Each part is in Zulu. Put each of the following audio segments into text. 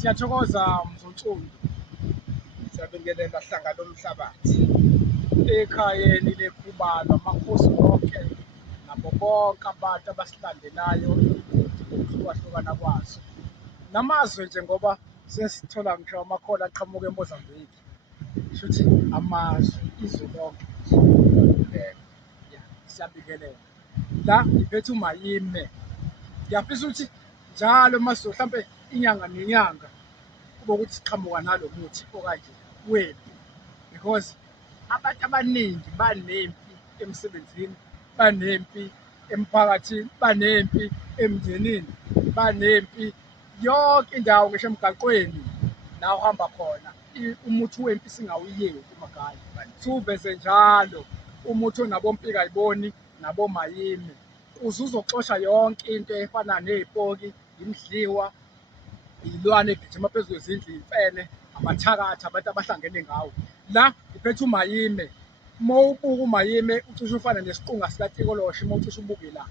Siyathokoza Mzontsundu, Siyabingelela hlangano lomhlabathi ekhayeni lekhubalo amakhosi wonke nabo bonke abantu abasilandelayo ngokuhlukahlukana kwazo namazwe nje ngoba sesithola ngisho amakhola aqhamuka eMozambique shuthi amazwe izwe lonke siyabingelela la ngiphethe uMayime. Ngiyafisa ukuthi njalo mase mhlampe inyanga nenyanga kube ukuthi siqhamuka nalo muthi okanje wempi because abantu abaningi banempi emsebenzini, banempi emphakathini, banempi emndenini, banempi yonke indawo ngisho emgaqweni la uhamba khona umuthi wempi singawuyeki emakhaya. Suveze njalo umuthi onabompika ayiboni naboMayime uze uzoxosha yonke into efana nezipoki, imidliwa, iy'lwane egijima phezu kwezindlu, iy'mfene, amathakathi, abantu abahlangene ngawo. La ngiphethe uMayime, uma ubuka uMayime ucishe ufane nesiqunga sikaTikoloshi uma ucishe ubuke la.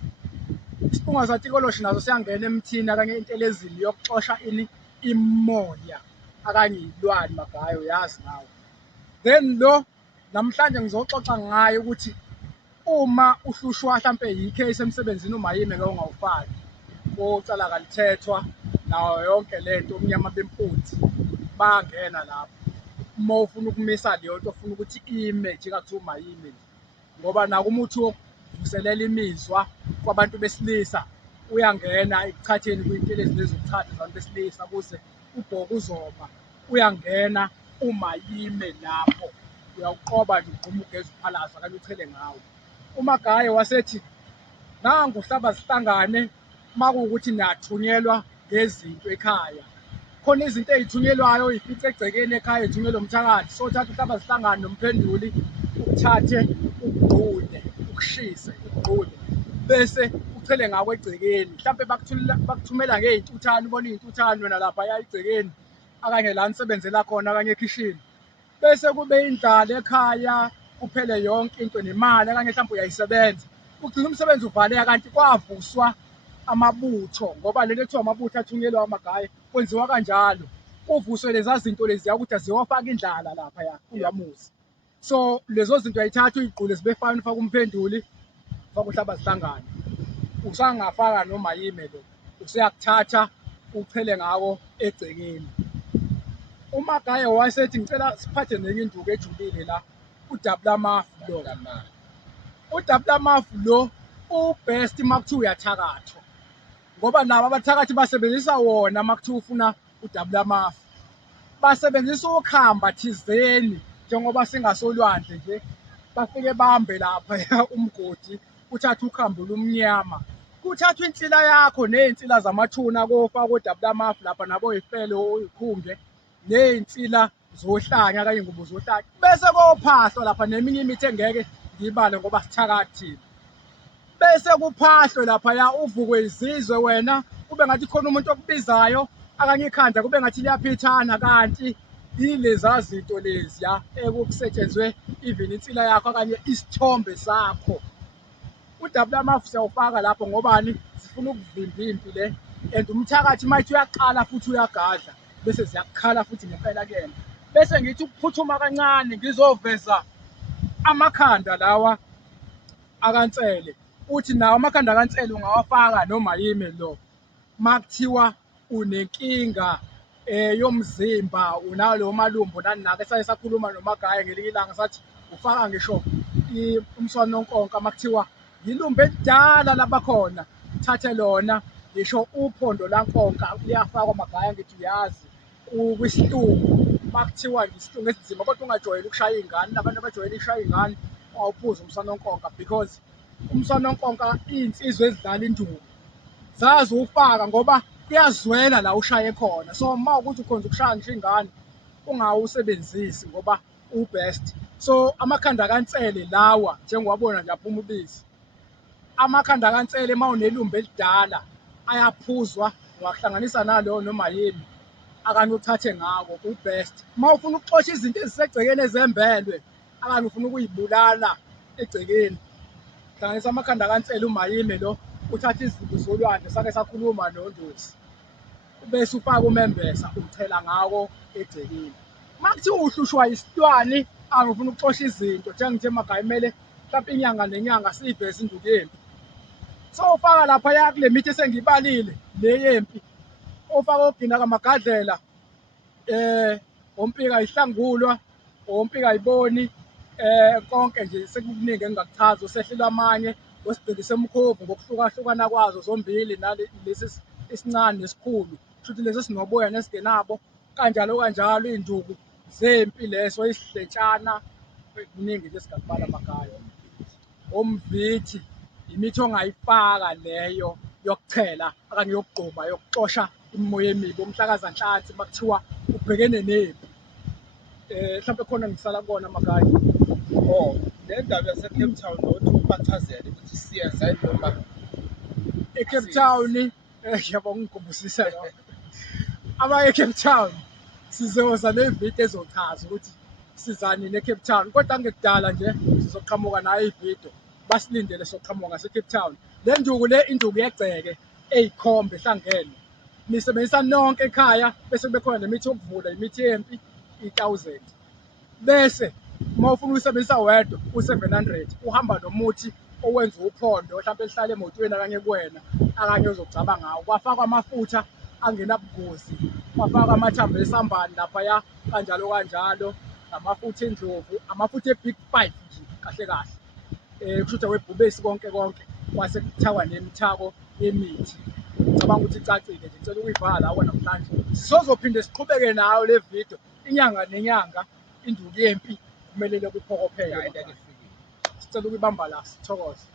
Isiqunga sikaTikoloshi naso siyangena emthini akanye entelezini yokuxosha imimoya akanye iy'lwane magayo yazi nawe. Then lo namhlanje ngizoxoxa ngayo ukuthi uma uhlushwa mhlampe yi-case emsebenzini uMayime ke ungawufaki ocala kalithethwa nayo yonke lento omnyama bempunzi bangena lapho. Uma ufuna ukumisa leyo nto ofuna ukuthi ime nje kuthiwa uMayime ngoba naku umuthi wokuvuselela imizwa kwabantu besilisa uyangena ekuchatheni kwiy'ntelezi lezi zokuchatha zabantu besilisa kuze ubhoko uzoma uyangena uMayime lapho uyawuqoba nje ugqume ugeze uphalaza kanye uchele ngawo. uMagaye wasethi nangu hlaba sihlangane makuwukuthi niyathunyelwa ngezinto ekhaya, khona izinto ey'thunyelwayo uy'fice egcekeni ekhaya ey'thunyelwa umthakathi, sothatha uhlaba sihlangane nomphenduli ukuthathe ukugqune ukushise ukugqune bese uchele ngako egcekeni. Mhlampe bakuthumela ngey'ntuthane, ubona iy'ntuthane wena laphaya egcekeni akanye la nisebenzela khona akanye ekhishini bese kube indlala ekhaya kuphele yonke into nemali akanye mhlawumbe uyayisebenza ugcina umsebenzi uvaleka kanti kwavuswa amabutho ngoba lento ekuthiwa amabutho athunyelwa amagaye kwenziwa kanjalo kuvuswe leza zinto leziya ukuthi aziyofaka indlala laphaya kuyamuzi. So lezo zinto ayithatha uy'gqule zibefana ufake umphenduli ufake uhlaba zihlangane usangafaka noMayime lo usuyakuthatha uchele ngako egcekeni. uMagaye wayesethi ngicela siphathe nenye induku ejulile la uDabulamafu lo. uDabulamafu lo ubest makuthiwa uyathakathwa ngoba nabo abathakathi basebenzisa wona makuthiwa ufuna uDabulamafu, basebenzisa ukhamba thizeni njengoba singasolwandle nje bafike bahambe lapha umgodi uthathe ukhambo lumnyama kuthathwa insila yakho ney'nsila zamathuna kofaka uDabulamafu lapha nabo yifele oyikhunge ney'nsila zohlanya kanye ngubo zohlanya bese kophahlwa lapha neminye imithi engeke ngiyibale ngoba sithakathile bese kuphahlwe laphaya uvukwe izizwe wena kube ngathi khona umuntu okubizayo akanye ikhanda kube ngathi liyaphithana kanti yileza zinto leziya ekusetshenzwe even insila yakho akanye isithombe sakho. uDabulamafu siyawufaka lapho ngobani sifuna ukuvimba impi le and umthakathi mayithi uyaqala futhi uyagadla bese ziyakukhala futhi ngempela kuyena bese ngithi ukuphuthuma kancane ngizoveza amakhanda lawa akansele uthi nawo amakhanda akansele ungawafaka noMayime lo makuthiwa unenkinga yomzimba unalo malumbu nani nake saye sakhuluma noMagaye ngelinye ilanga sathi ufaka ngisho umswanonkonka makuthiwa yilumbu elidala labakhona thathe lona ngisho uphondo lankonka liyafakwa Magaye ngithi uyazi kwisihluku makuthiwa ngisihluku esinzima kodwa ungajwayeli ukushaya iy'ngane nabantu abajwayele ukushaya iy'ngane ungawuphuza umswanonkonka because umswanonkonka iy'nsizwa ezidlala induku zazi ufaka ngoba kuyazwela la ushaye khona. So uma ukuthi ukhonza ukushaya ngisho ingane ungawusebenzisi ngoba ubest. So amakhanda kansele lawa njengowabona nje aphuma ubisi, amakhanda kansele uma unelumbu elidala ayaphuzwa ungakuhlanganisa nalo noMayime akanye uthathe ngako ubest. Uma ufuna ukuxosha izinto ezisegcekeni ezembelwe akanye ufuna ukuyibulala egcekeni hlanganisa amakhanda kansele uMayime lo uthathe izimvu zolwandle sake sakhuluma noNdosi bese ufaka umembesa umthela ngawo egcekeni. Makuthiwa uhlushwa isihlwani angifuna ukuxosha izinto njengokuthi emakhaya kumele mhlawumbe inyanga nenyanga siyiveze induku yempi. So ufaka laphaya kule mithi esengibalile le yempi, ufaka ogina kamagadlela, ompika ihlangulwa, ompika ayiboni, konke nje sekukuningi engingakuchaza, usehlelwa amanye, wesigcina semkhovu ngokuhlukahlukana kwazo zombili lesi esincane nesikhulu, kushuthi lesi esinoboya nesingenabo, kanjalo kanjalo iy'nduku zempi leso isidletshana, kuningi nje esingakubala amakhaya. Omvithi imithi ongayifaka leyo yokuchela okanye yokugquma yokuxosha imimoya emibi, umhlakazanhlansi makuthiwa ubhekene nempi. Mhlawumbe khona ngisala kubona amakhaya. Oh, le ndaba yase-Cape Town nokuthi ubachazele ukuthi siyenza noma eCape Town, ngiyabonga ungikhumbusisa lo. Ama-eCape Town sizoza nevidiyo ezochaza ukuthi sizani neCape Town, kodwa ngekudala nje sizoqhamuka nayo ividiyo, basilindele soqhamuka ngase-Cape Town. Le nduku le induku yegceke eyikhombe ehlangene, nisebenzisa nonke ekhaya bese kube khona nemithi yokuvula, imithi yempi, 1000. Bese uma ufuna uyisebenzisa wedwa u-700, uhamba nomuthi owenza uphondo mhlawumbe lihlale emotweni akanye kuwena, akanye ozogcaba ngawo. Kwafakwa amafutha angenabungozi, kwafakwa amathambo esambane laphaya, kanjalo kanjalo, amafutha endlovu, amafutha e-Big 5 nje kahle kahle. Kusho ukuthi awebhubesi konke konke, kwase kuthakwa nemithako yemithi. Ngicabanga ukuthi icacile nje, ngicela ukuyivala lawo namhlanje. Sizophinde siqhubeke nayo le vidiyo inyanga nenyanga, induku yempi kumele lokhu iphokophele. ayinto efikile. Sicela ukuyibamba la, sithokoze.